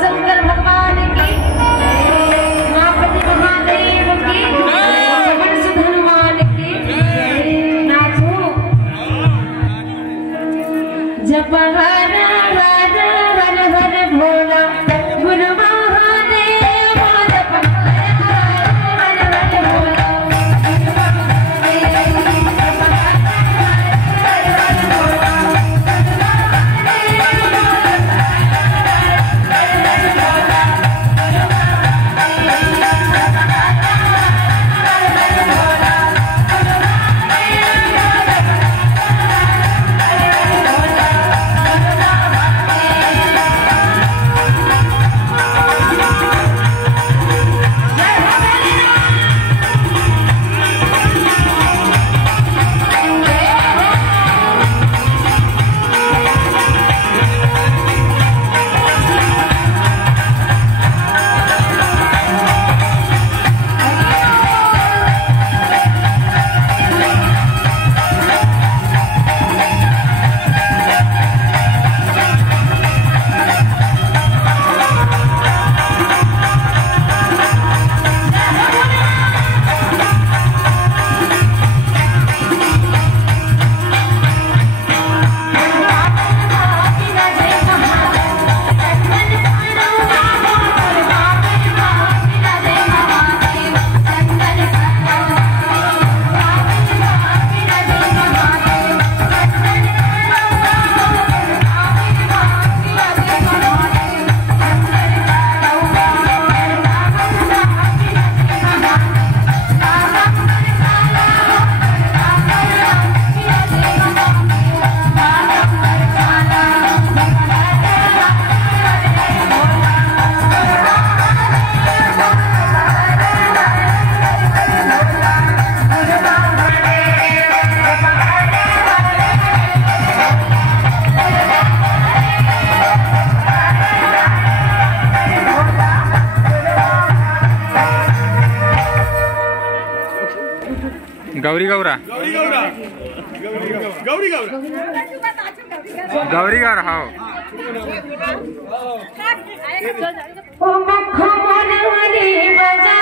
शंकर भगवान की, महापति महादेव की, हनुमान की। नाचो जप हर हर हर हर भोला गुरु महादेव जप हर हर हर भोला गौरी गौरा गौरी गौरा हाँ ओ मुख मोर हरी बजा